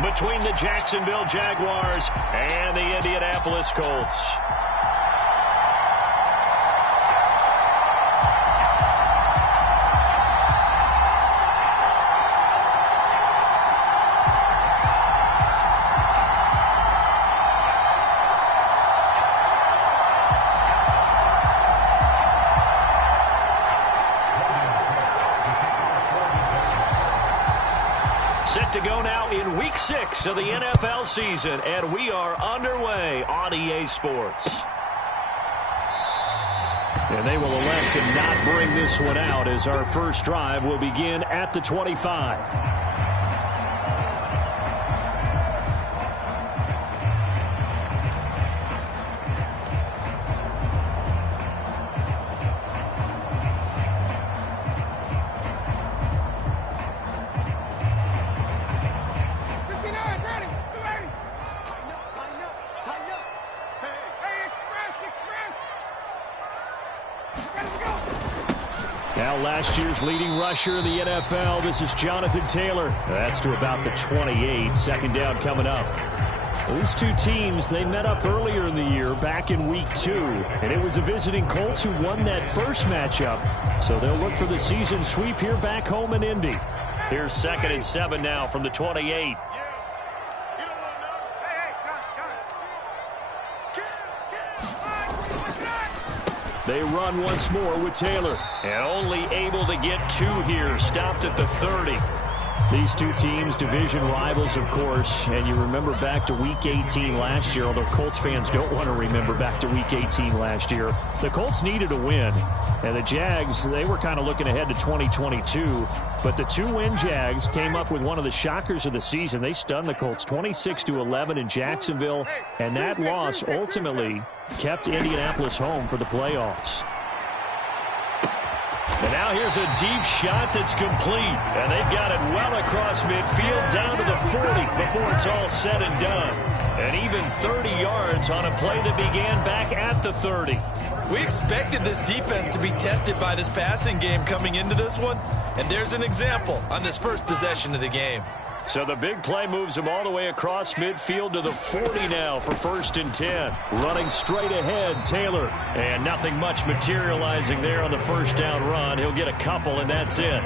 between the Jacksonville Jaguars and the Indianapolis Colts. Set to go now in Week 6 of the NFL season, and we are underway on EA Sports. And they will elect to not bring this one out as our first drive will begin at the 25. Now last year's leading rusher in the NFL, this is Jonathan Taylor. That's to about the 28. Second down coming up. These two teams, they met up earlier in the year back in Week 2. And it was the visiting Colts who won that first matchup. So they'll look for the season sweep here back home in Indy. Here's 2nd and 7 now from the 28. They run once more with Taylor. And only able to get 2 here. Stopped at the 30. These two teams, division rivals, of course. And you remember back to Week 18 last year, although Colts fans don't want to remember back to Week 18 last year. The Colts needed a win. And the Jags, they were kind of looking ahead to 2022. But the 2-win Jags came up with one of the shockers of the season. They stunned the Colts 26-11 in Jacksonville. And that loss ultimately kept Indianapolis home for the playoffs. And now here's a deep shot that's complete. And they've got it well across midfield down to the 40 before it's all said and done. And even 30 yards on a play that began back at the 30. We expected this defense to be tested by this passing game coming into this one. And there's an example on this first possession of the game. So the big play moves him all the way across midfield to the 40 now for 1st and 10. Running straight ahead, Taylor. And nothing much materializing there on the first down run. He'll get a couple, and that's it.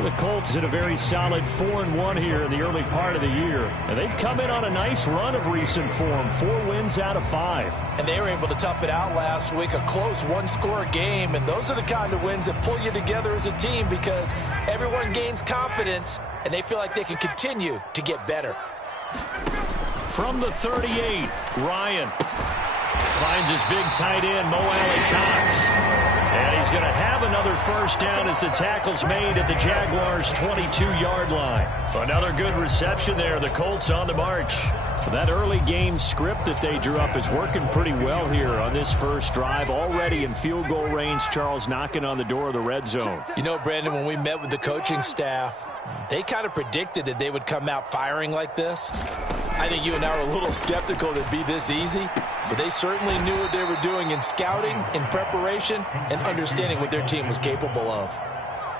The Colts in a very solid 4-1 here in the early part of the year. And they've come in on a nice run of recent form. 4 wins out of 5. And they were able to tough it out last week, a close one-score game. And those are the kind of wins that pull you together as a team because everyone gains confidence and they feel like they can continue to get better. From the 38, Ryan finds his big tight end, Mo Alley-Cox. And he's going to have another first down as the tackle's made at the Jaguars' 22-yard line. Another good reception there. The Colts on the march. That early game script that they drew up is working pretty well here on this first drive. Already in field goal range, Charles knocking on the door of the red zone. You know, Brandon, when we met with the coaching staff, they kind of predicted that they would come out firing like this. I think you and I were a little skeptical that it'd be this easy, but they certainly knew what they were doing in scouting, in preparation, and understanding what their team was capable of.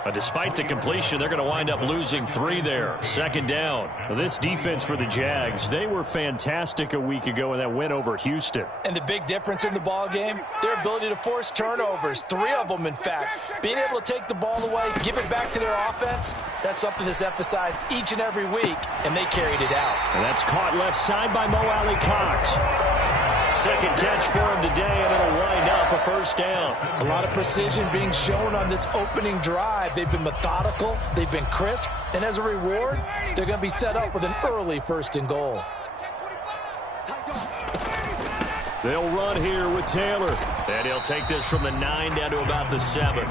But despite the completion, they're going to wind up losing 3 there. 2nd down. This defense for the Jags, they were fantastic a week ago in that win over Houston. And the big difference in the ball game, their ability to force turnovers, 3 of them, in fact. Being able to take the ball away, give it back to their offense, that's something that's emphasized each and every week, and they carried it out. And that's caught left side by Mo Alley-Cox. Second catch for him today, and it'll wind up a first down. A lot of precision being shown on this opening drive. They've been methodical, they've been crisp, and as a reward, they're going to be set up with an early 1st and goal. They'll run here with Taylor, and he'll take this from the 9 down to about the 7.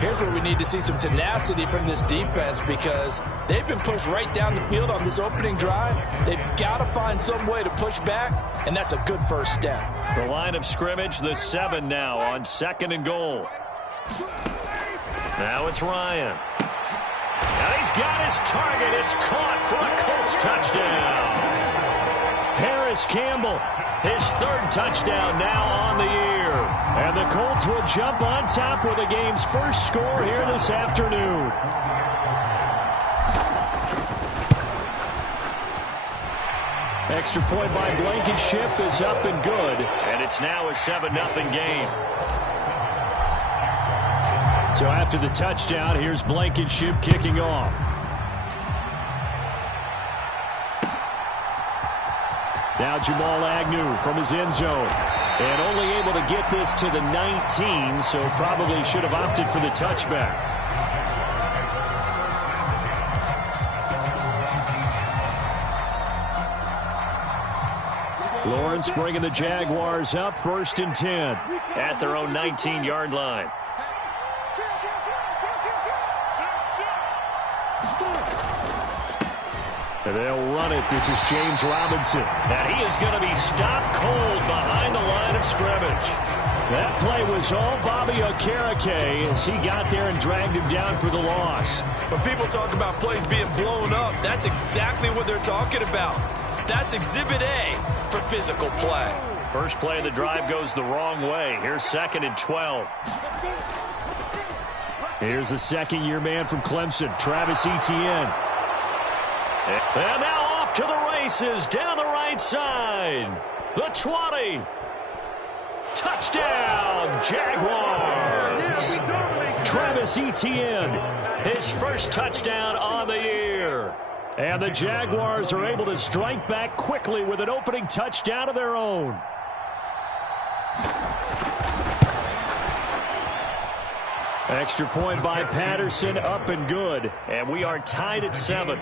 Here's where we need to see some tenacity from this defense because they've been pushed right down the field on this opening drive. They've got to find some way to push back, and that's a good first step. The line of scrimmage, the 7 now on 2nd and goal. Now it's Ryan. And he's got his target. It's caught for a Colts touchdown. Harris Campbell, his 3rd touchdown now on the year. And the Colts will jump on top with the game's first score here this afternoon. Extra point by Blankenship is up and good. And it's now a 7-0 game. So after the touchdown, here's Blankenship kicking off. Now Jamal Agnew from his end zone. And only able to get this to the 19, so probably should have opted for the touchback. Lawrence bringing the Jaguars up 1st and 10 at their own 19-yard line. And they'll run it. This is James Robinson. And he is going to be stopped cold behind the line of scrimmage. That play was all Bobby Okereke as he got there and dragged him down for the loss. When people talk about plays being blown up, that's exactly what they're talking about. That's Exhibit A for physical play. First play of the drive goes the wrong way. Here's 2nd and 12. Here's the second-year man from Clemson, Travis Etienne. And now off to the races down the right side. The 20. Touchdown, Jaguars. Travis Etienne, his first touchdown on the year. And the Jaguars are able to strike back quickly with an opening touchdown of their own. Extra point by Patterson, up and good. And we are tied at 7.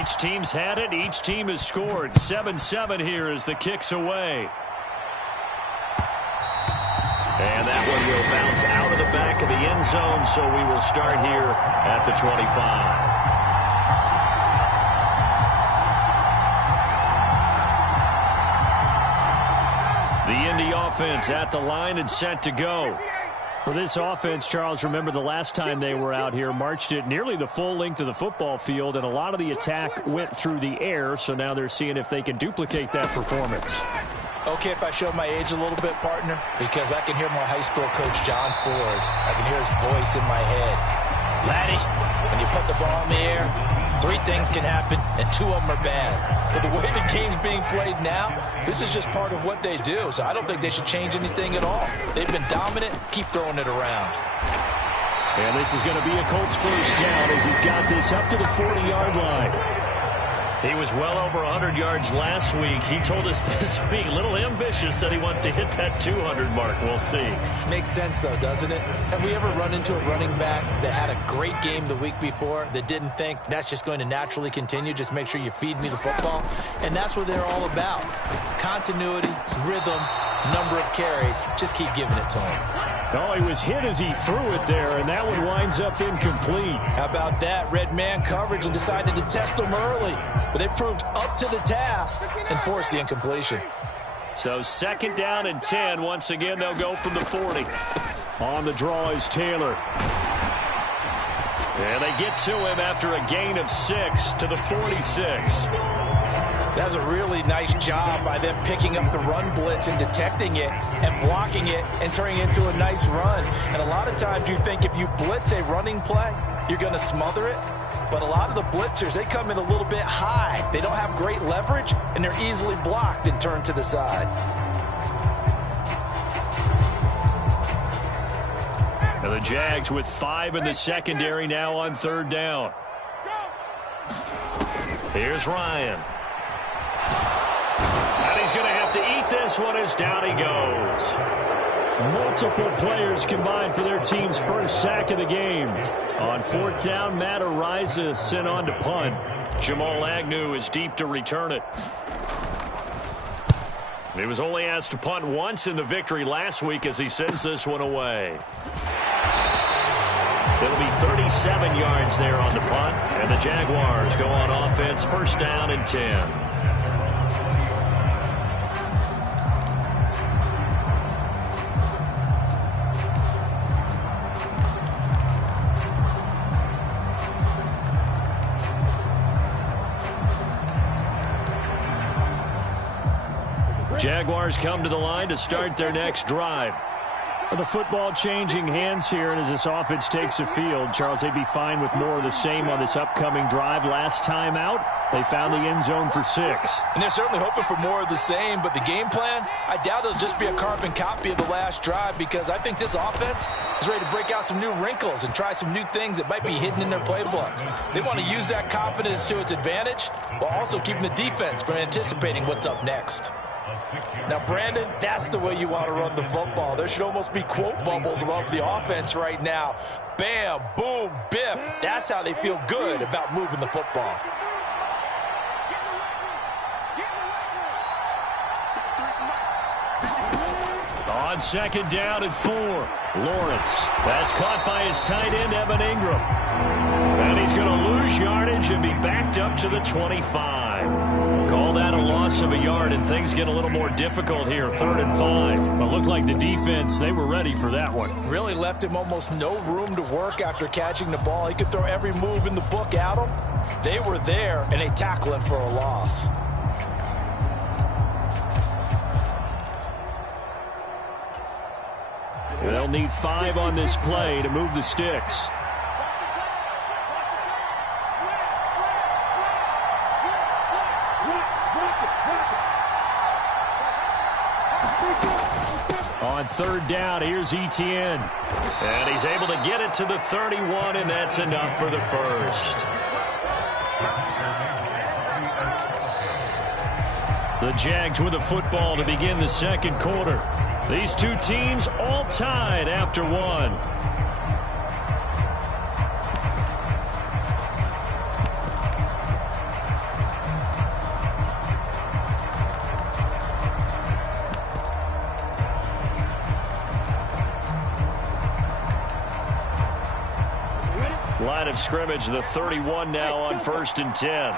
Each team's had it. Each team has scored. 7-7 here as the kick's away. And that one will bounce out of the back of the end zone, so we will start here at the 25. The Indy offense at the line and set to go. For this offense, Charles, remember the last time they were out here, marched it nearly the full length of the football field, and a lot of the attack went through the air, so now they're seeing if they can duplicate that performance. Okay, if I show my age a little bit, partner, because I can hear my high school coach, John Ford. I can hear his voice in my head. Laddie, when you put the ball in the air, 3 things can happen, and 2 of them are bad. But the way the game's being played now, this is just part of what they do, so I don't think they should change anything at all. They've been dominant. Keep throwing it around. And this is going to be a Colts first down as he's got this up to the 40-yard line. He was well over 100 yards last week. He told us this week, a little ambitious, said he wants to hit that 200 mark. We'll see. Makes sense, though, doesn't it? Have we ever run into a running back that had a great game the week before that didn't think that's just going to naturally continue? Just make sure you feed me the football. And that's what they're all about. Continuity, rhythm, number of carries. Just keep giving it to him. Oh, he was hit as he threw it there, and that one winds up incomplete. How about that? Red man coverage and decided to test him early. But they proved up to the task and forced the incompletion. So 2nd down and 10. Once again, they'll go from the 40. On the draw is Taylor. And they get to him after a gain of 6 to the 46. That's a really nice job by them picking up the run blitz and detecting it and blocking it and turning it into a nice run. And a lot of times you think if you blitz a running play, you're going to smother it. But a lot of the blitzers, they come in a little bit high. They don't have great leverage, and they're easily blocked and turned to the side. And the Jags with 5 in the secondary now on 3rd down. Here's Ryan. And he's going to have to eat this one as down he goes. Multiple players combined for their team's first sack of the game. On 4th down, Matt Ariza sent on to punt. Jamal Agnew is deep to return it. He was only asked to punt once in the victory last week as he sends this one away. It'll be 37 yards there on the punt, and the Jaguars go on offense, 1st down and 10. Jaguars come to the line to start their next drive. The football changing hands here, and as this offense takes the field, Charles, they'd be fine with more of the same on this upcoming drive. Last time out, they found the end zone for 6. And they're certainly hoping for more of the same, but the game plan, I doubt it'll just be a carbon copy of the last drive, because I think this offense is ready to break out some new wrinkles and try some new things that might be hidden in their playbook. They want to use that confidence to its advantage while also keeping the defense from anticipating what's up next. Now, Brandon, that's the way you want to run the football. There should almost be quote bubbles above the offense right now. Bam, boom, biff. That's how they feel good about moving the football. On second down and 4, Lawrence. That's caught by his tight end, Evan Ingram. And he's going to lose yardage and be backed up to the 25. Call that a loss of a yard, and things get a little more difficult here, 3rd and 5. But looked like the defense, they were ready for that one. Really left him almost no room to work after catching the ball. He could throw every move in the book at him. They were there, and they tackle him for a loss. They'll need 5 on this play to move the sticks. On 3rd down, here's Etienne. And he's able to get it to the 31, and that's enough for the first. The Jags with the football to begin the second quarter. These two teams all tied after 1. Line of scrimmage, the 31 now on 1st and 10.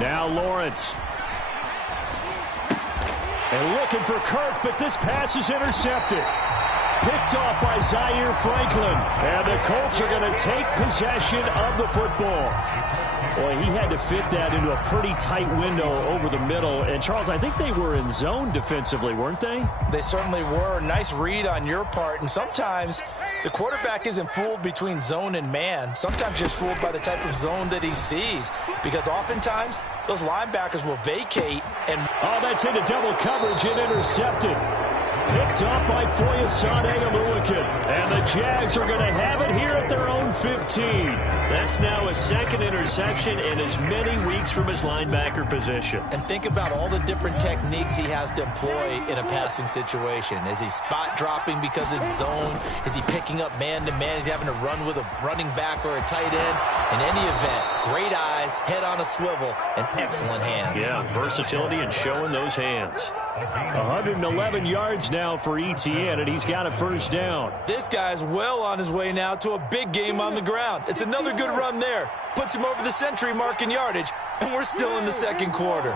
Now Lawrence. And looking for Kirk, but this pass is intercepted. Picked off by Zaire Franklin. And the Colts are going to take possession of the football. Boy, he had to fit that into a pretty tight window over the middle. And, Charles, I think they were in zone defensively, weren't they? They certainly were. Nice read on your part. And sometimes the quarterback isn't fooled between zone and man. Sometimes just fooled by the type of zone that he sees. Because oftentimes those linebackers will vacate. And oh, that's into double coverage and intercepted. Picked off by Foyesade Aluakin. And the Jags are going to have it here at their own 15. That's now a 2nd interception in as many weeks from his linebacker position. And think about all the different techniques he has to employ in a passing situation. Is he spot dropping because it's zone? Is he picking up man-to-man? Is he having to run with a running back or a tight end? In any event, great eyes, head on a swivel, and excellent hands. Yeah, versatility and showing those hands. 111 yards now for Etienne, and he's got a 1st down. This guy's well on his way now to a big game on the ground. It's another good run there. Puts him over the century mark in yardage, and we're still in the second quarter.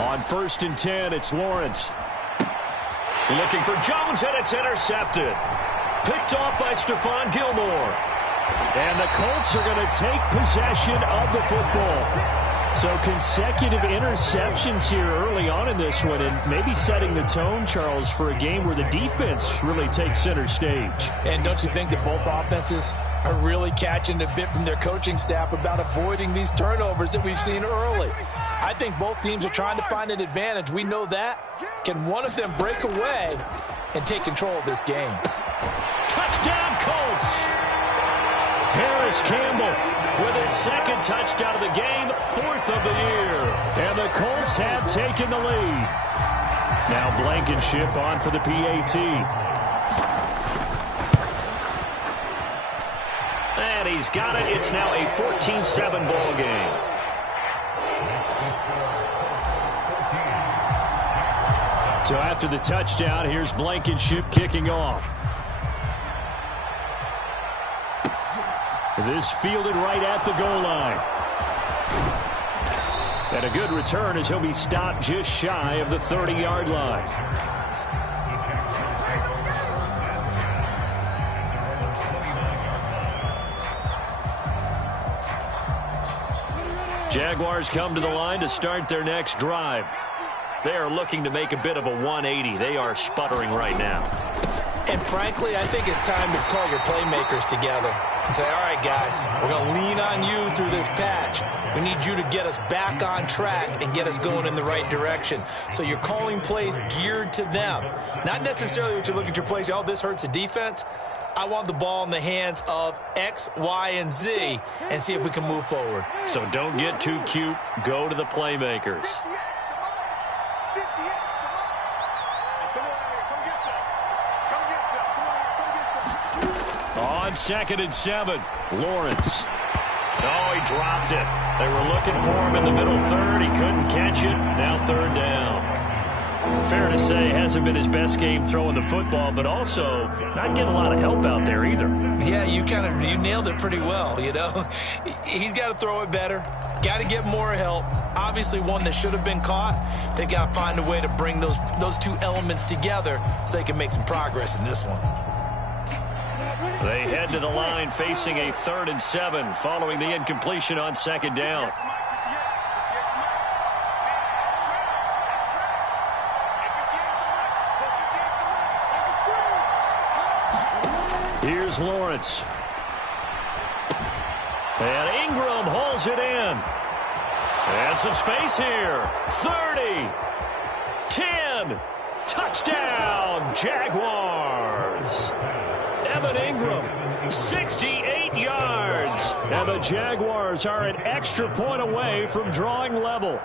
On 1st and 10, it's Lawrence. Looking for Jones, and it's intercepted. Picked off by Stephon Gilmore. And the Colts are going to take possession of the football. So consecutive interceptions here early on in this one, and maybe setting the tone, Charles, for a game where the defense really takes center stage. And don't you think that both offenses are really catching a bit from their coaching staff about avoiding these turnovers that we've seen early? I think both teams are trying to find an advantage. We know that. Can one of them break away and take control of this game? Touchdown, Colts! Harris Campbell with his 2nd touchdown of the game, 4th of the year. And the Colts have taken the lead. Now Blankenship on for the PAT. And he's got it. It's now a 14-7 ball game. So after the touchdown, here's Blankenship kicking off. This fielded right at the goal line. And a good return as he'll be stopped just shy of the 30-yard line. Jaguars come to the line to start their next drive. They are looking to make a bit of a 180. They are sputtering right now. And frankly, I think it's time to call your playmakers together and say, all right, guys, we're going to lean on you through this patch. We need you to get us back on track and get us going in the right direction. So you're calling plays geared to them. Not necessarily what you look at your plays, oh, this hurts the defense. I want the ball in the hands of X, Y, and Z and see if we can move forward. So don't get too cute. Go to the playmakers. On 2nd and 7, Lawrence. Oh, he dropped it. They were looking for him in the middle third. He couldn't catch it. Now 3rd down. Fair to say, hasn't been his best game throwing the football, but also not getting a lot of help out there either. Yeah, you nailed it pretty well, you know. He's got to throw it better. Got to get more help. Obviously one that should have been caught. They've got to find a way to bring those two elements together so they can make some progress in this one. They head to the line facing a 3rd and 7 following the incompletion on 2nd down. Here's Lawrence. And Ingram hauls it in. And some space here. 30. 10. Touchdown, Jaguars. Evan Ingram, 68 yards. And the Jaguars are an extra point away from drawing level.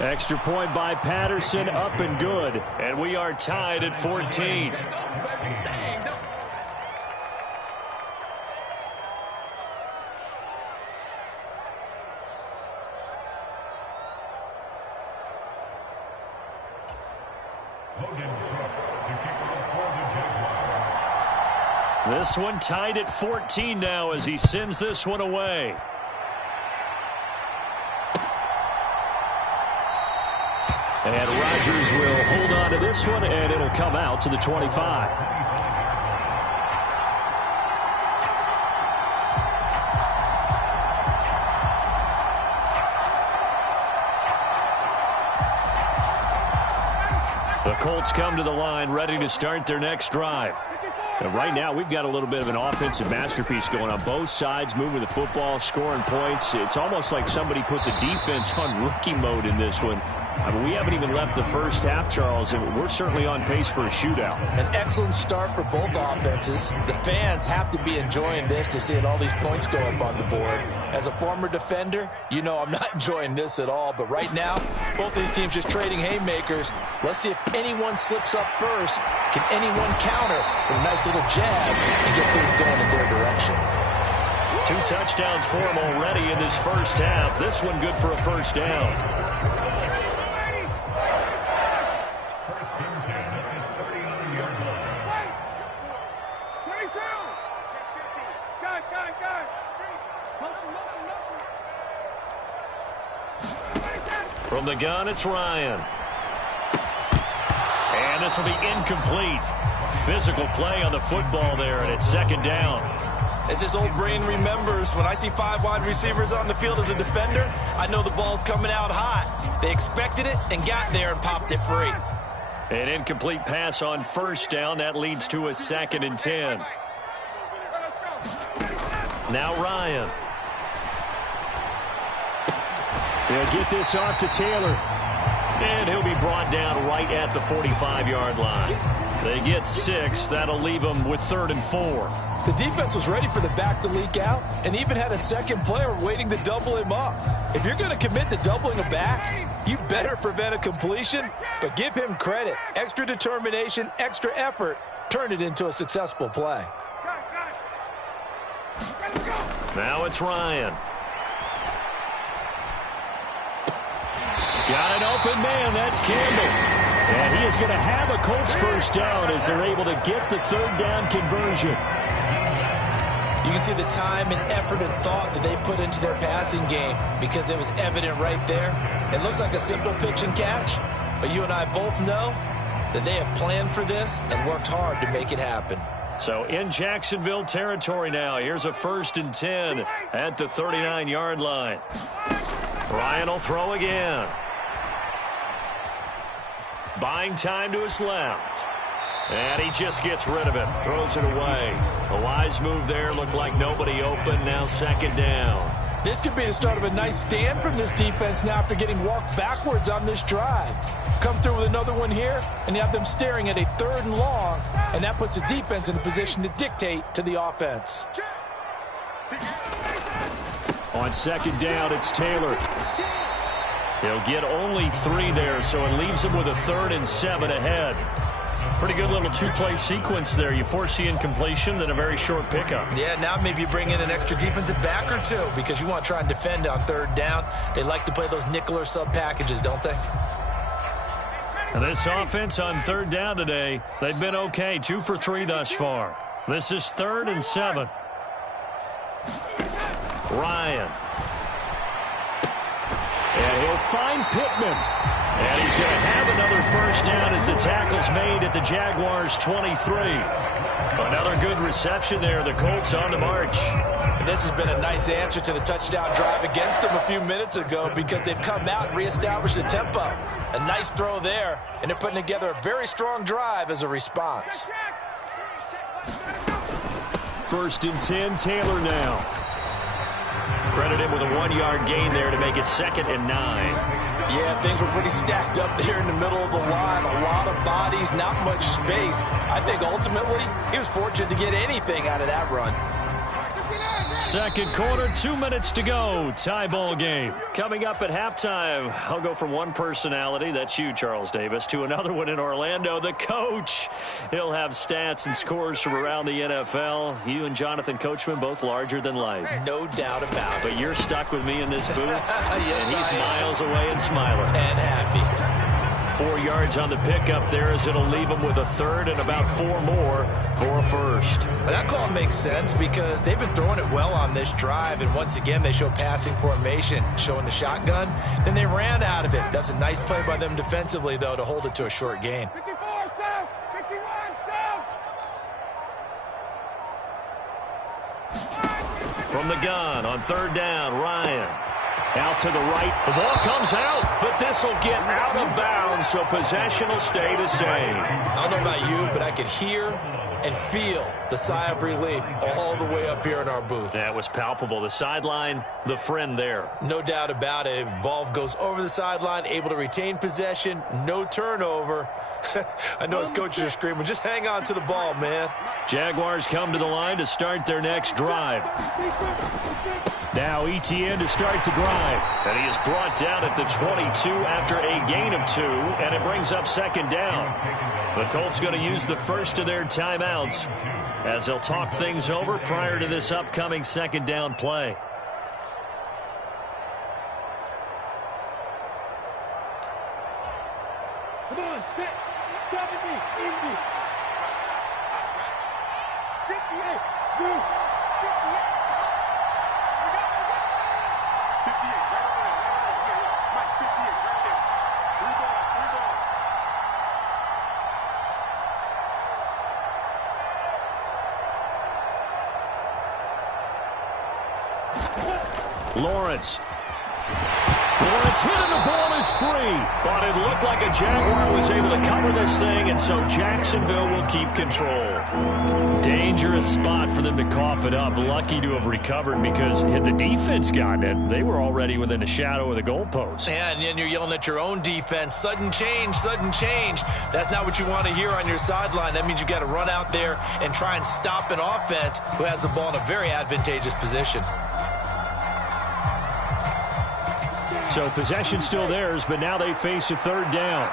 Extra point by Patterson, up and good. And we are tied at 14. This one tied at 14 now as he sends this one away. And Rodgers will hold on to this one, and it'll come out to the 25. The Colts come to the line ready to start their next drive. And right now, we've got a little bit of an offensive masterpiece going on both sides, moving the football, scoring points. It's almost like somebody put the defense on rookie mode in this one. I mean, we haven't even left the first half, Charles, and we're certainly on pace for a shootout. An excellent start for both offenses. The fans have to be enjoying this to see all these points go up on the board. As a former defender, you know I'm not enjoying this at all. But right now, both these teams just trading haymakers. Let's see if anyone slips up first. Can anyone counter with a nice little jab and get things going in their direction? 2 touchdowns for him already in this first half. This one good for a first down. From the gun, it's Ryan. And this will be incomplete. Physical play on the football there, and it's 2nd down. As this old brain remembers, when I see 5 wide receivers on the field as a defender, I know the ball's coming out hot. They expected it and got there and popped it free. An incomplete pass on first down. That leads to a 2nd and 10. Now Ryan. They'll get this off to Taylor. And he'll be brought down right at the 45-yard line. They get 6. That'll leave them with 3rd and 4. The defense was ready for the back to leak out and even had a second player waiting to double him up. If you're going to commit to doubling a back, you better prevent a completion, but give him credit. Extra determination, extra effort, turned it into a successful play. Now it's Ryan. Got an open man. That's Campbell. And he is going to have a Colts first down as they're able to get the third down conversion. You can see the time and effort and thought that they put into their passing game because it was evident right there. It looks like a simple pitch and catch, but you and I both know that they have planned for this and worked hard to make it happen. So in Jacksonville territory now, here's a 1st and 10 at the 39-yard line. Ryan will throw again. Buying time to his left. And he just gets rid of it. Throws it away. A wise move there. Looked like nobody open. Now 2nd down. This could be the start of a nice stand from this defense now after getting walked backwards on this drive. Come through with another one here, and you have them staring at a 3rd and long, and that puts the defense in a position to dictate to the offense. On 2nd down, it's Taylor. He'll get only 3 there, so it leaves him with a 3rd and 7 ahead. Pretty good little 2-play sequence there. You force the incompletion, then a very short pickup. Yeah, now maybe you bring in an extra defensive back or two because you want to try and defend on 3rd down. They like to play those nickel or sub packages, don't they? And this offense on 3rd down today, they've been okay. 2 for 3 thus far. This is 3rd and 7. Ryan. And he'll find Pittman. And he's going to have another first down as the tackle's made at the Jaguars' 23. Another good reception there. The Colts on the march. And this has been a nice answer to the touchdown drive against them a few minutes ago because they've come out and reestablished the tempo. A nice throw there, and they're putting together a very strong drive as a response. 1st and 10, Taylor now. Credit him with a 1-yard gain there to make it 2nd and 9. Yeah, things were pretty stacked up there in the middle of the line. A lot of bodies, not much space. I think ultimately he was fortunate to get anything out of that run. 2nd quarter, 2 minutes to go. Tie ball game. Coming up at halftime, I'll go from one personality, that's you, Charles Davis, to another one in Orlando, the coach. He'll have stats and scores from around the NFL. You and Jonathan Coachman, both larger than life. No doubt about it. But you're stuck with me in this booth, yes, and he's miles away and smiling. And happy. 4 yards on the pickup there as it'll leave him with a 3rd and about 4 more for a 1st. That call makes sense because they've been throwing it well on this drive, and once again they show passing formation, showing the shotgun. Then they ran out of it. That's a nice play by them defensively, though, to hold it to a short gain. From the gun on 3rd down, Ryan. Out to the right. The ball comes out, but this will get out of bounds, so possession will stay the same. I don't know about you, but I could hear and feel the sigh of relief all the way up here in our booth. That was palpable. The sideline, the friend there. No doubt about it. If ball goes over the sideline, able to retain possession, no turnover. I know his coaches are screaming, just hang on to the ball, man. Jaguars come to the line to start their next drive. Now Etienne to start the drive. And he is brought down at the 22 after a gain of 2, and it brings up 2nd down. The Colts going to use the first of their timeouts as they'll talk things over prior to this upcoming 2nd down play. Come on, step. Stop at me. Easy. 58. Move. 58. 58. Right over there. Mike, 58. Right there. 3 balls. 3 balls. Lawrence hit and the ball is free. But it looked like a Jaguar was able to cover this thing, and so Jacksonville will keep control. Dangerous spot for them to cough it up. Lucky to have recovered because had the defense gotten it, they were already within a shadow of the goalpost. Yeah, and then you're yelling at your own defense. Sudden change, sudden change. That's not what you want to hear on your sideline. That means you got to run out there and try and stop an offense who has the ball in a very advantageous position. So possession still theirs, but now they face a 3rd down.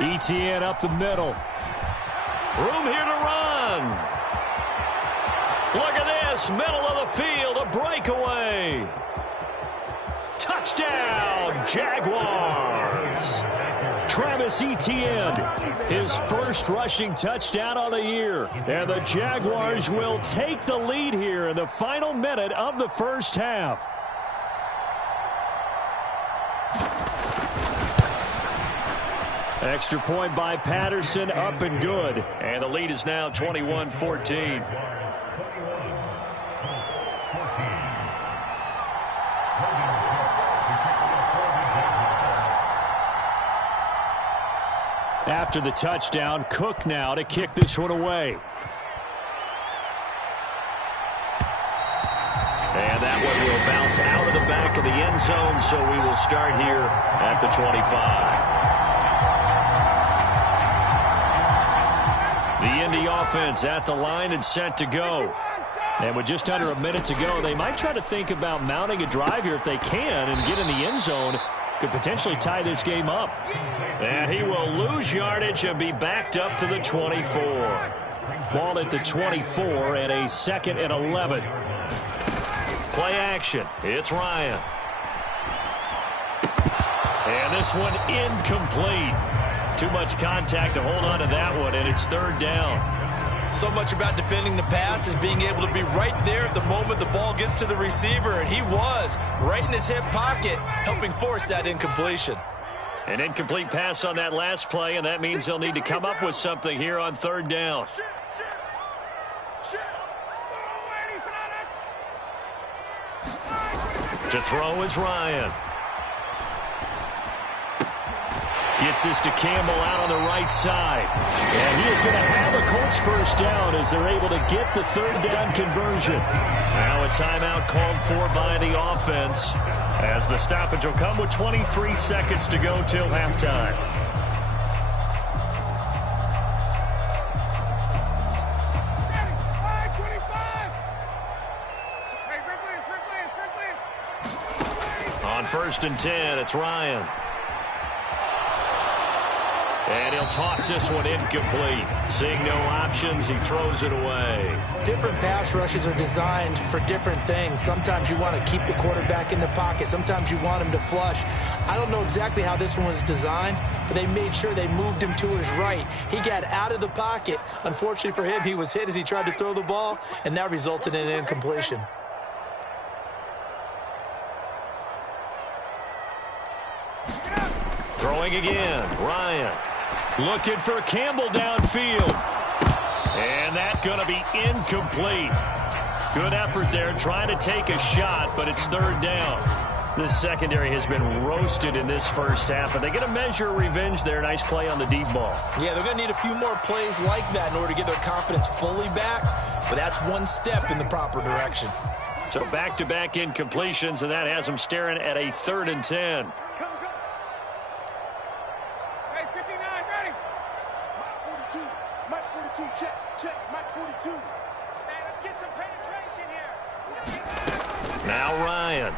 Etienne up the middle. Room here to run. Look at this, middle of the field, a breakaway. Jaguars. Travis Etienne, his first rushing touchdown on the year. And the Jaguars will take the lead here in the final minute of the first half. Extra point by Patterson, up and good. And the lead is now 21-14. After the touchdown, Cook now to kick this one away. And that one will bounce out of the back of the end zone, so we will start here at the 25. The Indy offense at the line and set to go. And with just under a minute to go, they might try to think about mounting a drive here if they can and get in the end zone. Could potentially tie this game up. And he will lose yardage and be backed up to the 24. Ball at the 24 and a 2nd and 11. Play action. It's Ryan. And this one incomplete. Too much contact to hold on to that one, and it's 3rd down. So much about defending the pass is being able to be right there at the moment the ball gets to the receiver, and he was right in his hip pocket, helping force that incompletion. An incomplete pass on that last play, and that means they'll need to come up with something here on 3rd down. To throw is Ryan. Gets this to Campbell out on the right side. And he is going to have a Colts first down as they're able to get the 3rd down conversion. Now a timeout called for by the offense as the stoppage will come with 23 seconds to go till halftime. On 1st and 10, it's Ryan. And he'll toss this one incomplete. Seeing no options, he throws it away. Different pass rushes are designed for different things. Sometimes you want to keep the quarterback in the pocket. Sometimes you want him to flush. I don't know exactly how this one was designed, but they made sure they moved him to his right. He got out of the pocket. Unfortunately for him, he was hit as he tried to throw the ball, and that resulted in an incompletion. Throwing again, Ryan. Looking for Campbell downfield. And that's going to be incomplete. Good effort there, trying to take a shot, but it's 3rd down. This secondary has been roasted in this first half, but they get a measure of revenge there. Nice play on the deep ball. Yeah, they're going to need a few more plays like that in order to get their confidence fully back, but that's one step in the proper direction. So back-to-back incompletions, and that has them staring at a 3rd and 10. Now Ryan.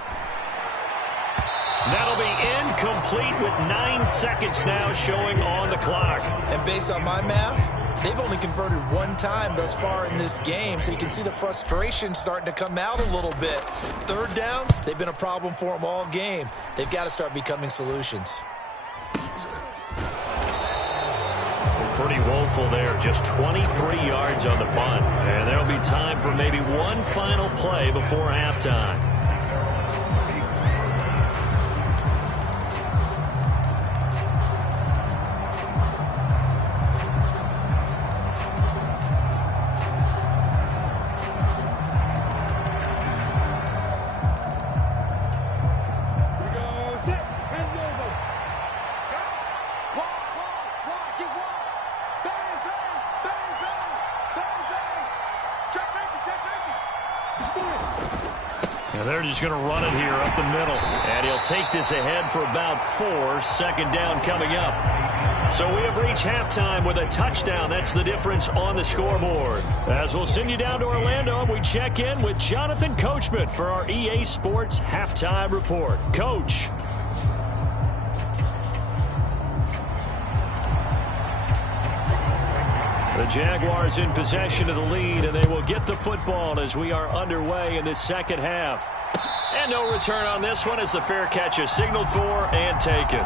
That'll be incomplete with 9 seconds now showing on the clock. And based on my math, they've only converted 1 time thus far in this game, so you can see the frustration starting to come out a little bit. 3rd downs, they've been a problem for them all game. They've got to start becoming solutions. Pretty woeful there. Just 23 yards on the punt. And there'll be time for maybe one final play before halftime. And they're just going to run it here up the middle. And he'll take this ahead for about 4. 2nd down coming up. So we have reached halftime with a touchdown. That's the difference on the scoreboard. As we'll send you down to Orlando, we check in with Jonathan Coachman for our EA Sports Halftime Report. Coach. The Jaguars in possession of the lead, and they will get the football as we are underway in this second half. And no return on this one as the fair catch is signaled for and taken.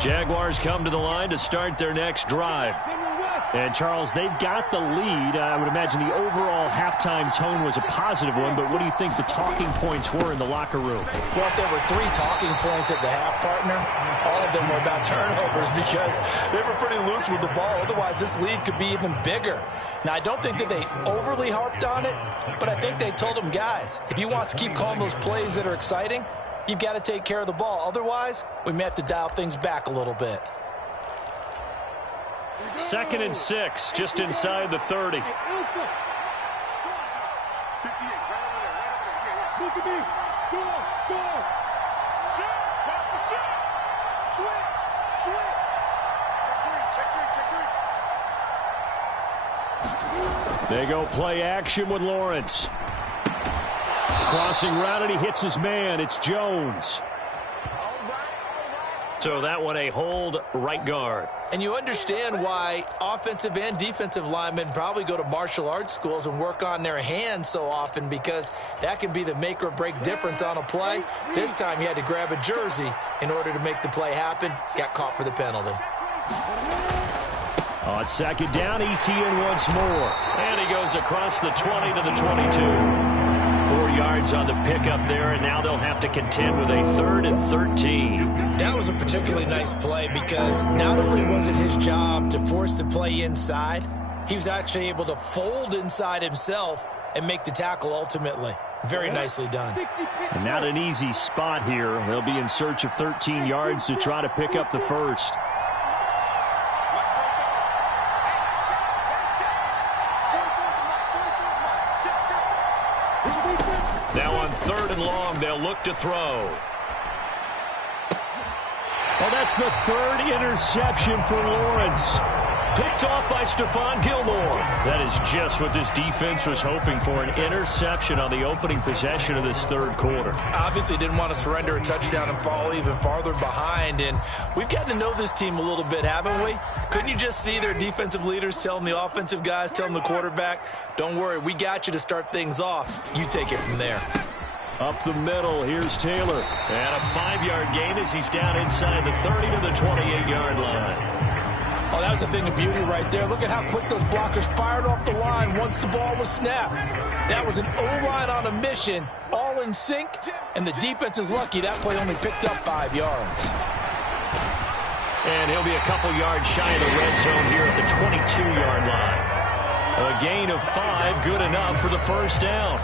Jaguars come to the line to start their next drive. And, Charles, they've got the lead. I would imagine the overall halftime tone was a positive one, but what do you think the talking points were in the locker room? Well, if there were 3 talking points at the half, partner, all of them were about turnovers because they were pretty loose with the ball. Otherwise, this lead could be even bigger. Now, I don't think that they overly harped on it, but I think they told them, guys, if you want to keep calling those plays that are exciting, you've got to take care of the ball. Otherwise, we may have to dial things back a little bit. 2nd and 6, just inside the 30. 58, right over there. Look at me. Go. Shoot. Watch the shot. Switch. Check 3. They go play action with Lawrence. Crossing route, and he hits his man. It's Jones. So that one a hold right guard. And you understand why offensive and defensive linemen probably go to martial arts schools and work on their hands so often, because that can be the make or break difference on a play. This time he had to grab a jersey in order to make the play happen. Got caught for the penalty. On 2nd down, ETN once more. And he goes across the 20 to the 22. 4 yards on the pickup there, and now they'll have to contend with a 3rd and 13. That was a particularly nice play because not only was it his job to force the play inside, he was actually able to fold inside himself and make the tackle ultimately. Very nicely done. And not an easy spot here. They'll be in search of 13 yards to try to pick up the first. Now on 3rd and long, they'll look to throw. Well, that's the 3rd interception for Lawrence. Picked off by Stephon Gilmore. That is just what this defense was hoping for, an interception on the opening possession of this 3rd quarter. Obviously didn't want to surrender a touchdown and fall even farther behind, and we've gotten to know this team a little bit, haven't we? Couldn't you just see their defensive leaders telling the offensive guys, telling the quarterback, don't worry, we got you to start things off. You take it from there. Up the middle, here's Taylor. And a 5-yard gain as he's down inside the 30 to the 28-yard line. Oh, that was a thing of beauty right there. Look at how quick those blockers fired off the line once the ball was snapped. That was an O-line on a mission, all in sync, and the defense is lucky that play only picked up 5 yards. And he'll be a couple yards shy of the red zone here at the 22-yard line. A gain of 5, good enough for the first down.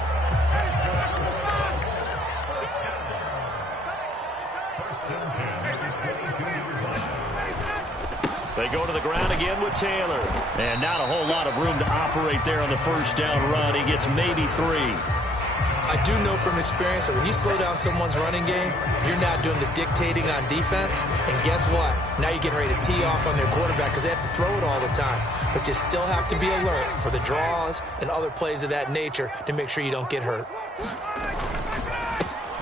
They go to the ground again with Taylor. And not a whole lot of room to operate there on the first down run. He gets maybe 3. I do know from experience that when you slow down someone's running game, you're not doing the dictating on defense. And guess what? Now you're getting ready to tee off on their quarterback because they have to throw it all the time. But you still have to be alert for the draws and other plays of that nature to make sure you don't get hurt.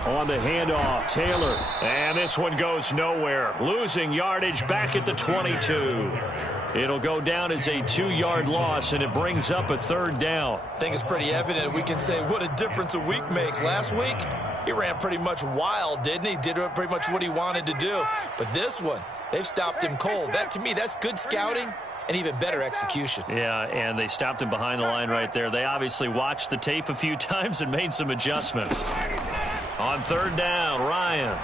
On the handoff, Taylor. And this one goes nowhere. Losing yardage back at the 22. It'll go down as a 2-yard loss, and it brings up a 3rd down. I think it's pretty evident. We can say what a difference a week makes. Last week, he ran pretty much wild, didn't he? Did pretty much what he wanted to do. But this one, they've stopped him cold. That, to me, that's good scouting and even better execution. Yeah, and they stopped him behind the line right there. They obviously watched the tape a few times and made some adjustments. On 3rd down, Ryan.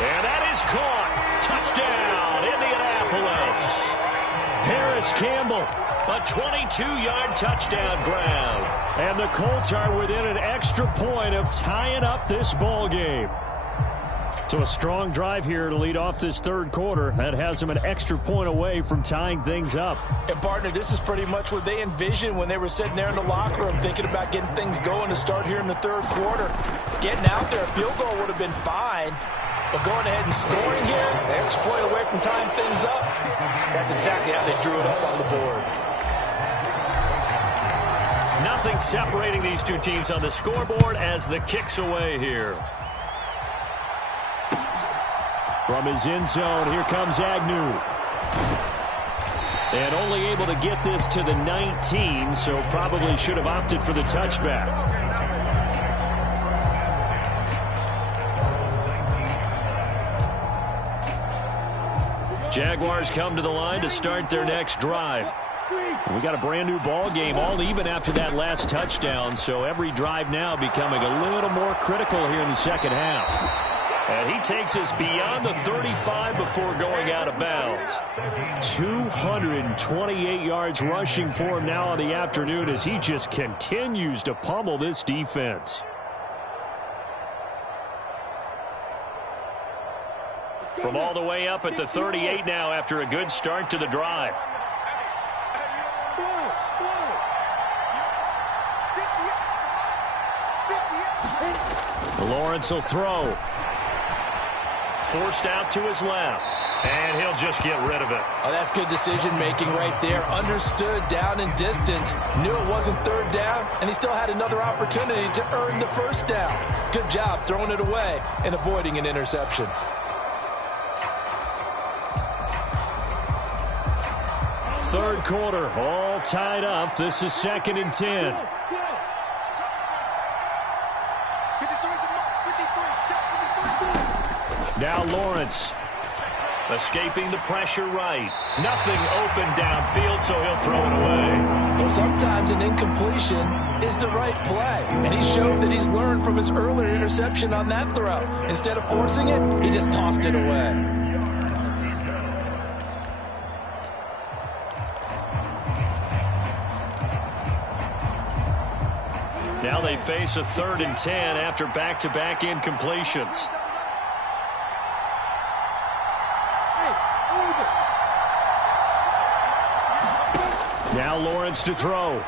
And that is caught. Touchdown, Indianapolis. Paris Campbell, a 22-yard touchdown grab. And the Colts are within an extra point of tying up this ball game. So a strong drive here to lead off this 3rd quarter. That has them an extra point away from tying things up. And, partner, this is pretty much what they envisioned when they were sitting there in the locker room thinking about getting things going to start here in the 3rd quarter. Getting out there, a field goal would have been fine. But going ahead and scoring here, they exploit away from tying things up. That's exactly how they drew it up on the board. Nothing separating these two teams on the scoreboard as the kick's away here. From his end zone, here comes Agnew. And only able to get this to the 19, so probably should have opted for the touchback. Jaguars come to the line to start their next drive. We got a brand new ball game, all even after that last touchdown, so every drive now becoming a little more critical here in the second half. And he takes us beyond the 35 before going out of bounds. 228 yards rushing for him now on the afternoon as he just continues to pummel this defense. From all the way up at the 38 now after a good start to the drive. Lawrence will throw. Forced out to his left. And he'll just get rid of it. Oh, that's good decision-making right there. Understood down and distance. Knew it wasn't third down, and he still had another opportunity to earn the first down. Good job throwing it away and avoiding an interception. Third quarter, all tied up. This is 2nd and 10. Now Lawrence escaping the pressure right. Nothing open downfield, so he'll throw it away. Well, sometimes an incompletion is the right play, and he showed that he's learned from his earlier interception on that throw. Instead of forcing it, he just tossed it away. Now they face a 3rd and 10 after back-to-back incompletions. Now Lawrence to throw.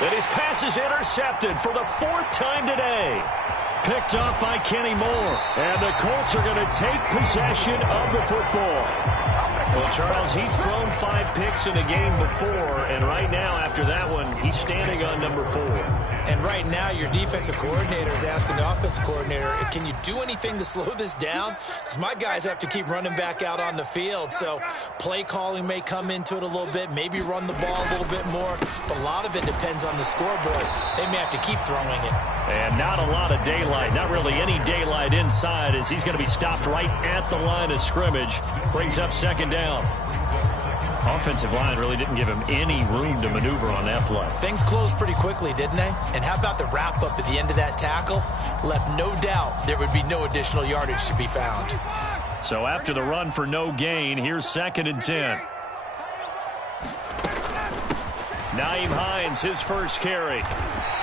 And his pass is intercepted for the 4th time today. Picked up by Kenny Moore. And the Colts are going to take possession of the football. Well, Charles, he's thrown 5 picks in a game before, and right now, after that one, he's standing on number 4. And right now, your defensive coordinator is asking the offensive coordinator, can you do anything to slow this down? Because my guys have to keep running back out on the field, so play calling may come into it a little bit, maybe run the ball a little bit more, but a lot of it depends on the scoreboard. They may have to keep throwing it. And not a lot of daylight, not really any daylight inside, as he's going to be stopped right at the line of scrimmage. Brings up 2nd down. Offensive line really didn't give him any room to maneuver on that play. Things closed pretty quickly, didn't they? And how about the wrap-up at the end of that tackle? Left no doubt there would be no additional yardage to be found. So after the run for no gain, here's 2nd and 10. Nyheim Hines, his first carry.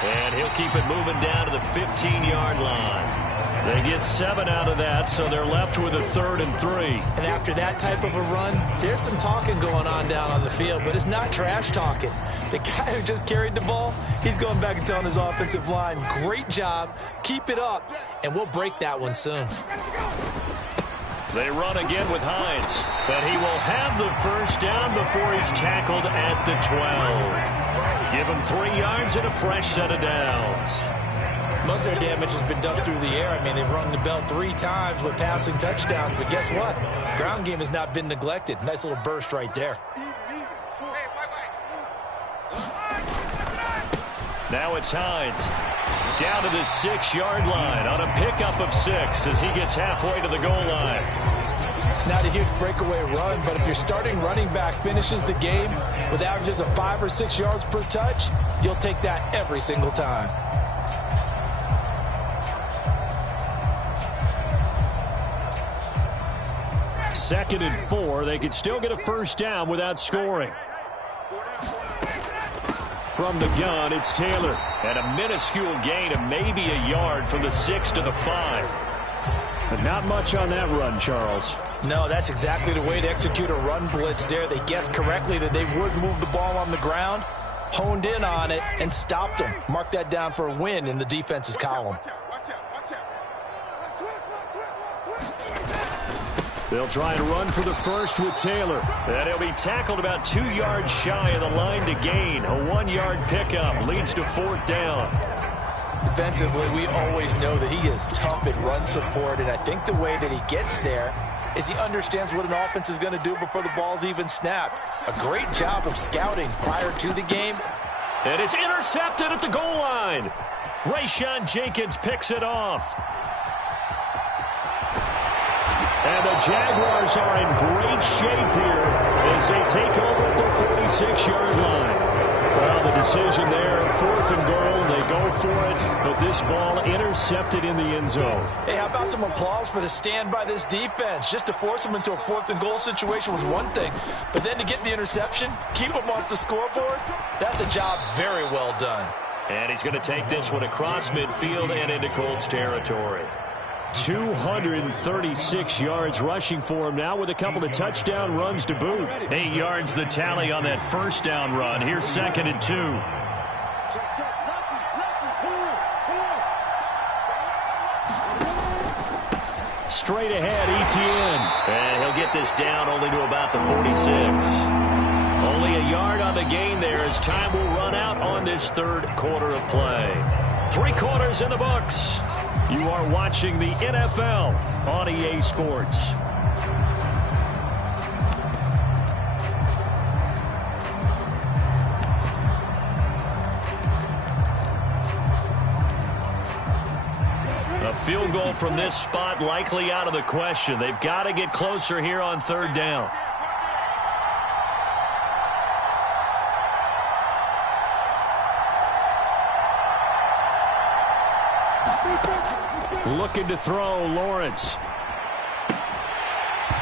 And he'll keep it moving down to the 15-yard line. They get 7 out of that, so they're left with a 3rd and 3. And after that type of a run, there's some talking going on down on the field, but it's not trash talking. The guy who just carried the ball, he's going back and telling his offensive line, great job, keep it up, and we'll break that one soon. They run again with Hines, but he will have the first down before he's tackled at the 12. Give him 3 yards and a fresh set of downs. Most of their damage has been done through the air. I mean, they've rung the bell 3 times with passing touchdowns, but guess what? Ground game has not been neglected. Nice little burst right there. Now it's Hines. Down to the 6-yard line on a pickup of 6 as he gets halfway to the goal line. It's not a huge breakaway run, but if your starting running back finishes the game with averages of 5 or 6 yards per touch, you'll take that every single time. Second and 4. They could still get a first down without scoring. From the gun, it's Taylor. And a minuscule gain of maybe a yard from the 6 to the 5. But not much on that run, Charles. No, that's exactly the way to execute a run blitz there. They guessed correctly that they would move the ball on the ground, honed in on it, and stopped them. Mark that down for a win in the defense's column. They'll try and run for the first with Taylor. And he'll be tackled about 2 yards shy of the line to gain. A 1-yard pickup leads to 4th down. Defensively, we always know that he is tough in run support, and I think the way that he gets there is he understands what an offense is going to do before the ball's even snapped. A great job of scouting prior to the game. And it's intercepted at the goal line. Rayshawn Jenkins picks it off. And the Jaguars are in great shape here as they take over at their 46-yard line. Well, the decision there, 4th and goal, they go for it, but this ball intercepted in the end zone. Hey, how about some applause for the stand by this defense? Just to force them into a 4th and goal situation was one thing, but then to get the interception, keep them off the scoreboard, that's a job very well done. And he's going to take this one across midfield and into Colts territory. 236 yards rushing for him now with a couple of touchdown runs to boot. 8 yards the tally on that first down run. Here's 2nd and 2. Straight ahead, Etienne. And he'll get this down only to about the 46. Only a yard on the gain there as time will run out on this 3rd quarter of play. 3 quarters in the books. You are watching the NFL on EA Sports. A field goal from this spot likely out of the question. They've got to get closer here on 3rd down. Looking to throw, Lawrence.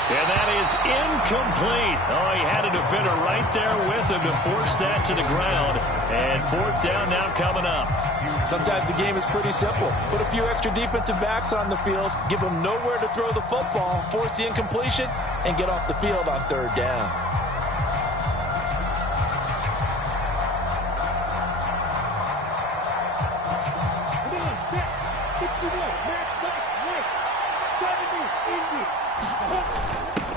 And that is incomplete. Oh, he had a defender right there with him to force that to the ground. And 4th down now coming up. Sometimes the game is pretty simple. Put a few extra defensive backs on the field, give them nowhere to throw the football, force the incompletion, and get off the field on 3rd down.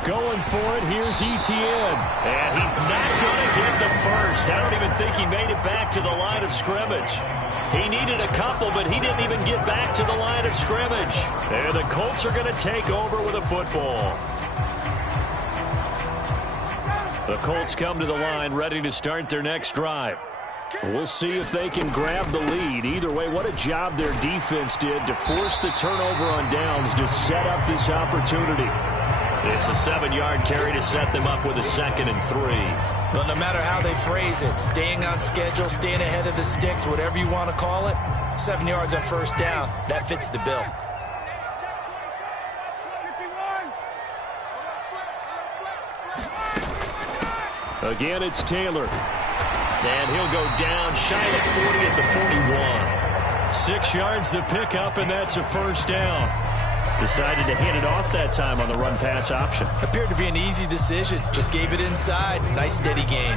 Going for it, here's Etienne. And he's not going to get the first. I don't even think he made it back to the line of scrimmage. He needed a couple, but he didn't even get back to the line of scrimmage. And the Colts are going to take over with a football. The Colts come to the line ready to start their next drive. We'll see if they can grab the lead. Either way, what a job their defense did to force the turnover on downs to set up this opportunity. It's a 7-yard carry to set them up with a 2nd and 3. Well, no matter how they phrase it, staying on schedule, staying ahead of the sticks, whatever you want to call it, 7 yards on 1st down, that fits the bill. Again, it's Taylor. And he'll go down shy of 40 at the 41. 6 yards the pickup, and that's a 1st down. Decided to hand it off that time on the run-pass option. Appeared to be an easy decision. Just gave it inside. Nice, steady gain.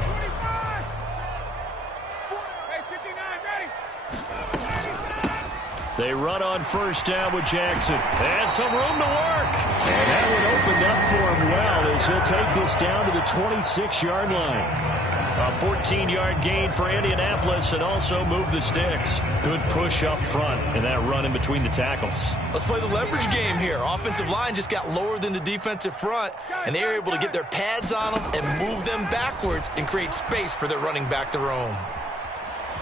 They run on 1st down with Jackson. And some room to work. And that one opened up for him well as he'll take this down to the 26-yard line. A 14-yard gain for Indianapolis and also move the sticks. Good push up front and that run in between the tackles. Let's play the leverage game here. Offensive line just got lower than the defensive front, and they were able to get their pads on them and move them backwards and create space for their running back to roam.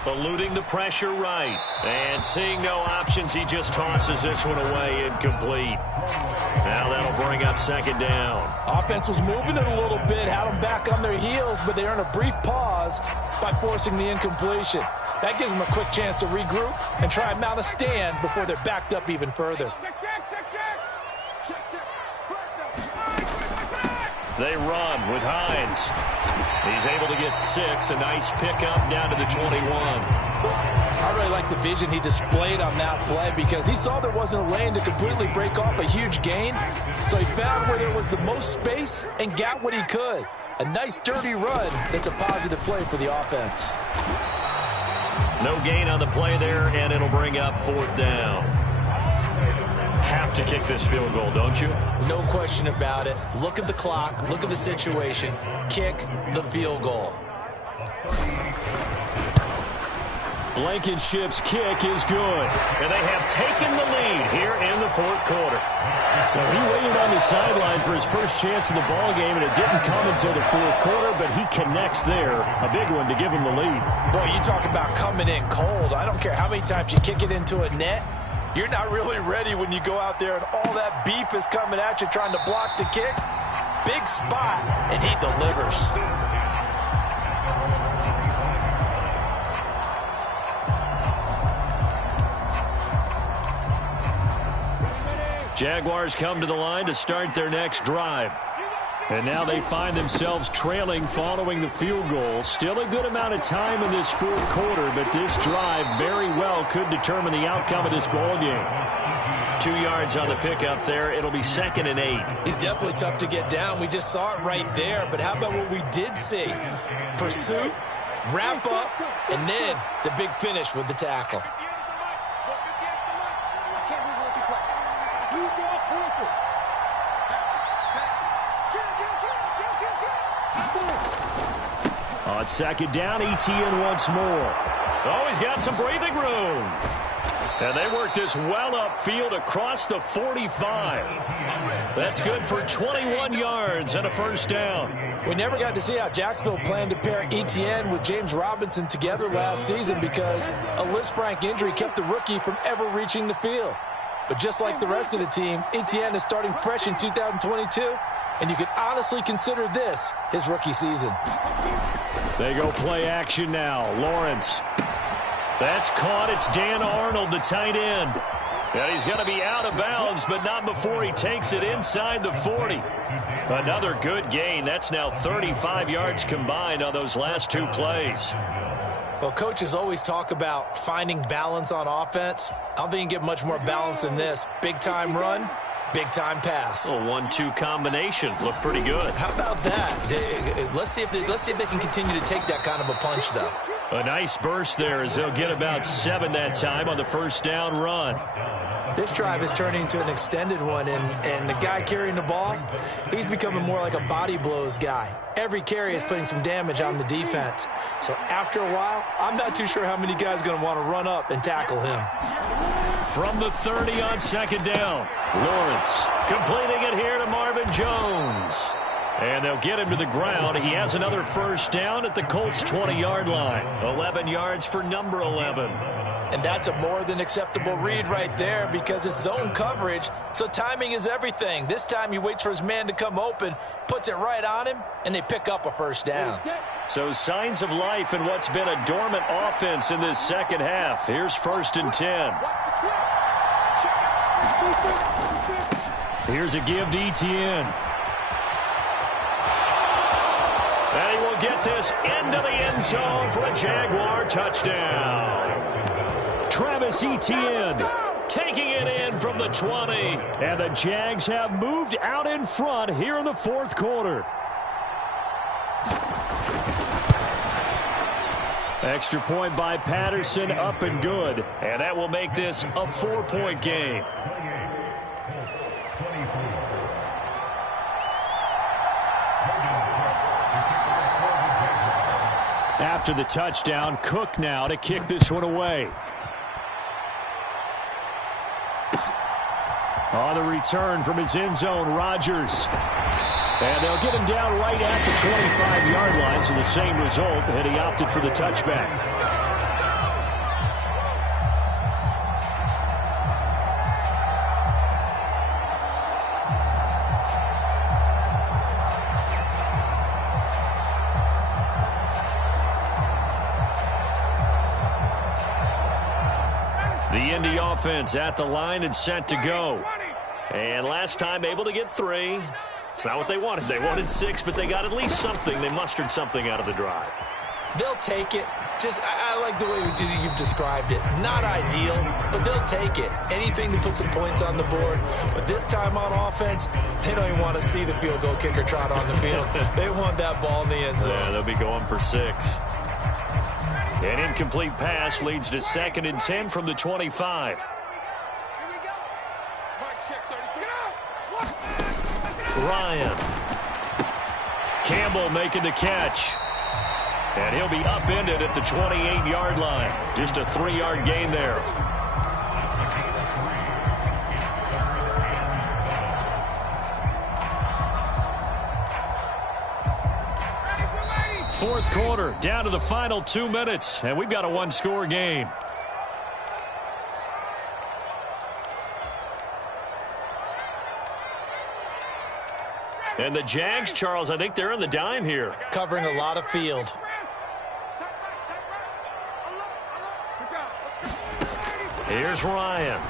Eluding the pressure right. And seeing no options, he just tosses this one away incomplete. Now that'll bring up 2nd down. Offense was moving it a little bit, had them back on their heels, but they earn a brief pause by forcing the incompletion. That gives them a quick chance to regroup and try and mount a stand before they're backed up even further. They run with Hines. He's able to get 6. A nice pickup down to the 21. I really like the vision he displayed on that play because he saw there wasn't a lane to completely break off a huge gain. So he found where there was the most space and got what he could. A nice dirty run that's a positive play for the offense. No gain on the play there, and it'll bring up 4th down. Have to kick this field goal, don't you? No question about it. Look at the clock. Look at the situation. Kick the field goal. Blankenship's kick is good. And they have taken the lead here in the fourth quarter. So he waited on the sideline for his first chance in the ball game, and it didn't come until the fourth quarter, but he connects there. A big one to give him the lead. Boy, you talk about coming in cold. I don't care how many times you kick it into a net. You're not really ready when you go out there and all that beef is coming at you trying to block the kick. Big spot, and he delivers. Jaguars come to the line to start their next drive. And now they find themselves trailing following the field goal. Still a good amount of time in this fourth quarter, but this drive very well could determine the outcome of this ball game. 2 yards on the pickup there. It'll be 2nd and 8. He's definitely tough to get down. We just saw it right there. But how about what we did see? Pursuit, wrap up, and then the big finish with the tackle. On 2nd down, ETN once more. Oh, he's got some breathing room. And they work this well upfield across the 45. That's good for 21 yards and a first down. We never got to see how Jacksonville planned to pair ETN with James Robinson together last season because a Lisfranc injury kept the rookie from ever reaching the field. But just like the rest of the team, ETN is starting fresh in 2022, and you can honestly consider this his rookie season. They go play action now. Lawrence. That's caught. It's Dan Arnold, the tight end. And he's going to be out of bounds, but not before he takes it inside the 40. Another good gain. That's now 35 yards combined on those last 2 plays. Well, coaches always talk about finding balance on offense. I don't think you can get much more balance than this. Big-time run, big-time pass. A 1-2 combination. Looked pretty good. How about that? Let's see if they can continue to take that kind of a punch, though. A nice burst there as they'll get about 7 that time on the first down run. This drive is turning into an extended one, and the guy carrying the ball, he's becoming more like a body blows guy. Every carry is putting some damage on the defense. So after a while, I'm not too sure how many guys are going to want to run up and tackle him. From the 30 on 2nd down, Lawrence completing it here to Marvin Jones. And they'll get him to the ground. He has another first down at the Colts' 20-yard line. 11 yards for number 11. And that's a more than acceptable read right there because it's zone coverage, so timing is everything. This time he waits for his man to come open, puts it right on him, and they pick up a first down. So signs of life in what's been a dormant offense in this second half. Here's 1st and 10. Here's a give to ETN. And he will get this into the end zone for a Jaguar touchdown. Travis Etienne taking it in from the 20. And the Jags have moved out in front here in the fourth quarter. Extra point by Patterson, up and good. And that will make this a 4-point game. After the touchdown, Cook now to kick this one away. On the return from his end zone, Rodgers. And they'll get him down right at the 25-yard line, so the same result, and he opted for the touchback. The Indy offense at the line and set to go. And last time able to get 3. It's not what they wanted. They wanted 6, but they got at least something. They mustered something out of the drive. They'll take it. I like the way you've described it. Not ideal, but they'll take it. Anything to put some points on the board. But this time on offense, they don't even want to see the field goal kicker trot on the field. They want that ball in the end zone. Yeah, they'll be going for 6. An incomplete pass leads to 2nd and 10 from the 25. Ryan. Campbell making the catch. And he'll be upended at the 28-yard line. Just a 3-yard gain there. Fourth quarter, down to the final 2 minutes, and we've got a one-score game. And the Jags, Charles, I think they're in the dime here. Covering a lot of field. Here's Ryan.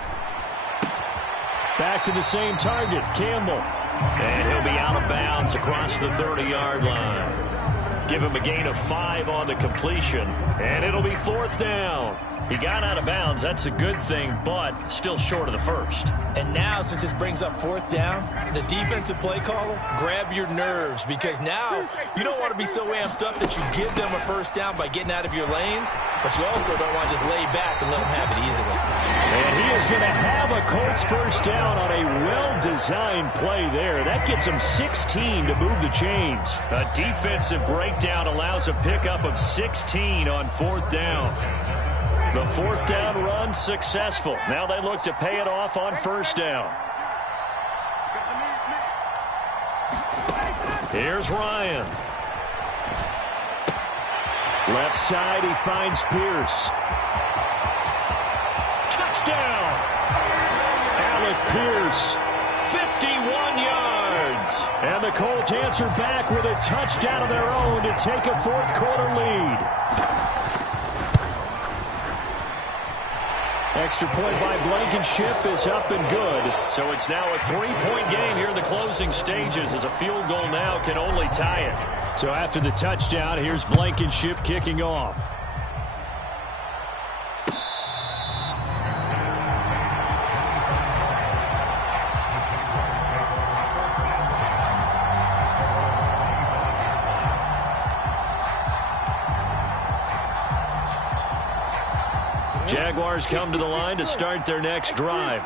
Back to the same target, Campbell. And he'll be out of bounds across the 30-yard line. Give him a gain of 5 on the completion, and it'll be fourth down. He got out of bounds. That's a good thing, but still short of the first. And now, since this brings up fourth down, the defensive play caller, grab your nerves, because now you don't want to be so amped up that you give them a first down by getting out of your lanes, but you also don't want to just lay back and let them have it easily. And he is going to have a Colts first down on a well-designed play there. That gets him 16 to move the chains. A defensive breakdown allows a pickup of 16 on fourth down. The fourth down run successful. Now they look to pay it off on first down. Here's Ryan. Left side, he finds Pierce. Touchdown! Alec Pierce, 51 yards. And the Colts answer back with a touchdown of their own to take a fourth quarter lead. Extra point by Blankenship is up and good. So it's now a 3-point game here in the closing stages, as a field goal now can only tie it. So after the touchdown, here's Blankenship kicking off. Jaguars come to the line to start their next drive.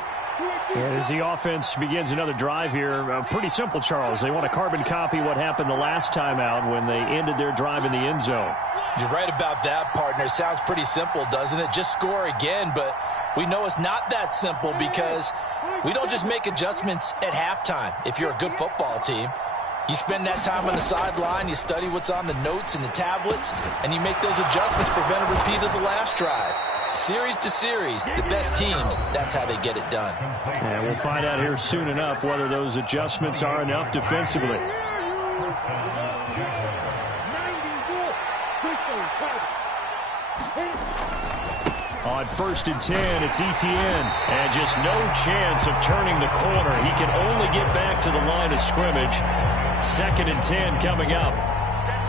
And as the offense begins another drive here, pretty simple, Charles. They want to carbon copy what happened the last time out when they ended their drive in the end zone. You're right about that, partner. Sounds pretty simple, doesn't it? Just score again, but we know it's not that simple because we don't just make adjustments at halftime. If you're a good football team, you spend that time on the sideline, you study what's on the notes and the tablets, and you make those adjustments, prevent a repeat of the last drive. Series to series, the best teams, that's how they get it done. And we'll find out here soon enough whether those adjustments are enough defensively. On 1st and 10, it's Etienne. And just no chance of turning the corner. He can only get back to the line of scrimmage. 2nd and 10 coming up.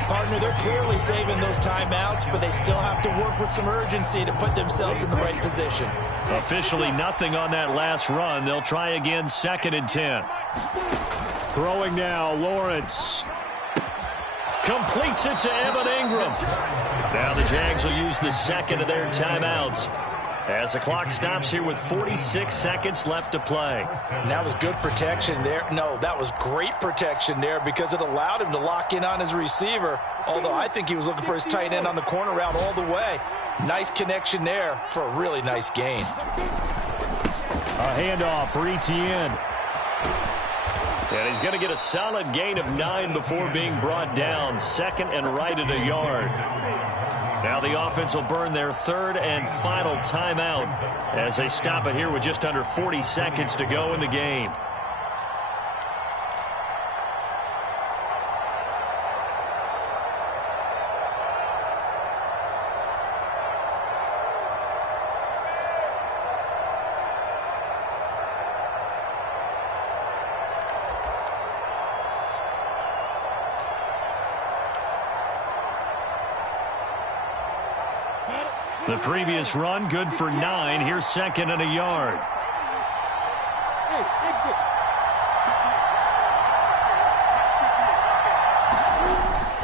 Partner, they're clearly saving those timeouts, but they still have to work with some urgency to put themselves in the right position. Officially nothing on that last run. They'll try again, 2nd and 10. Throwing now, Lawrence. Completes it to Evan Ingram. Now the Jags will use the second of their timeouts as the clock stops here with 46 seconds left to play. And that was good protection there. No, that was great protection there because it allowed him to lock in on his receiver, although I think he was looking for his tight end on the corner route all the way. Nice connection there for a really nice gain. A handoff for Etienne. And he's going to get a solid gain of 9 before being brought down. 2nd and right at a yard. Now the offense will burn their 3rd and final timeout as they stop it here with just under 40 seconds to go in the game. The previous run, good for 9. Here's 2nd and a yard.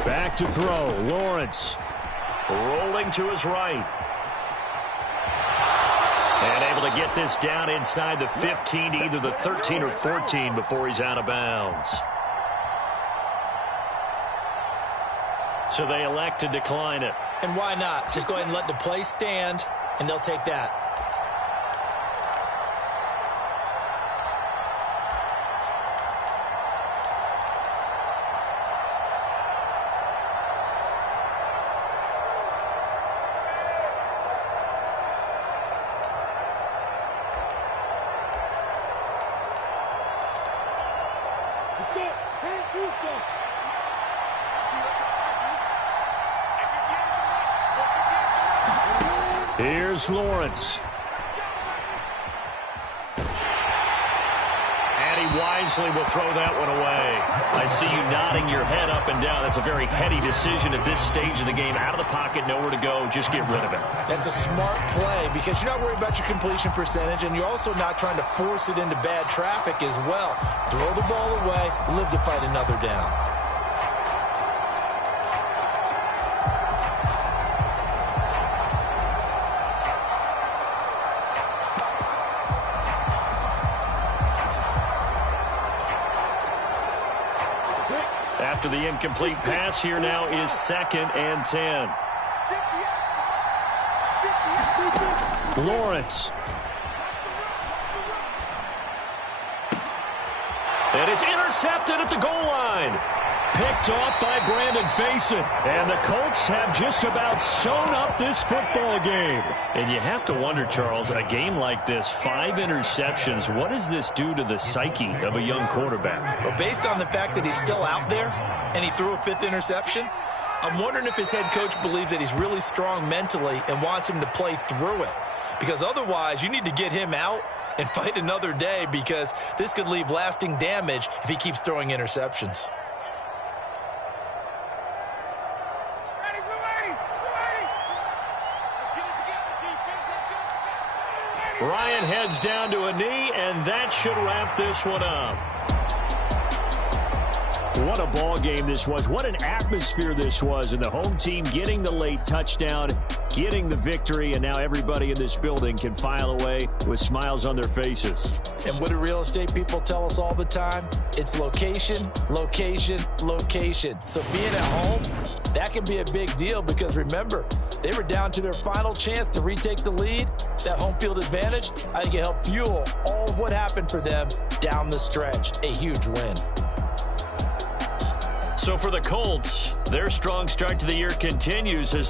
Back to throw. Lawrence. Rolling to his right. And able to get this down inside the 15 to either the 13 or 14 before he's out of bounds. So they elect to decline it. And why not? Just go ahead and let the play stand, and they'll take that. Here's Lawrence. And he wisely will throw that one away. I see you nodding your head up and down. That's a very heady decision at this stage of the game. Out of the pocket, nowhere to go. Just get rid of it. That's a smart play because you're not worried about your completion percentage, and you're also not trying to force it into bad traffic as well. Throw the ball away, live to fight another down. After the incomplete pass, here now is 2nd and 10. Lawrence. And it's intercepted at the goal line. Picked off by Brandon Faison. And the Colts have just about sewn up this football game. And you have to wonder, Charles, a game like this, 5 interceptions, what does this do to the psyche of a young quarterback? Well, based on the fact that he's still out there and he threw a 5th interception, I'm wondering if his head coach believes that he's really strong mentally and wants him to play through it. Because otherwise, you need to get him out and fight another day, because this could leave lasting damage if he keeps throwing interceptions. Ryan heads down to a knee, and that should wrap this one up. What a ball game this was. What an atmosphere this was. And the home team getting the late touchdown, getting the victory, and now everybody in this building can file away with smiles on their faces. And what do real estate people tell us all the time? It's location, location, location. So being at home, that can be a big deal, because remember, they were down to their final chance to retake the lead. That home field advantage, I think it helped fuel all of what happened for them down the stretch. A huge win. So for the Colts, their strong start to the year continues as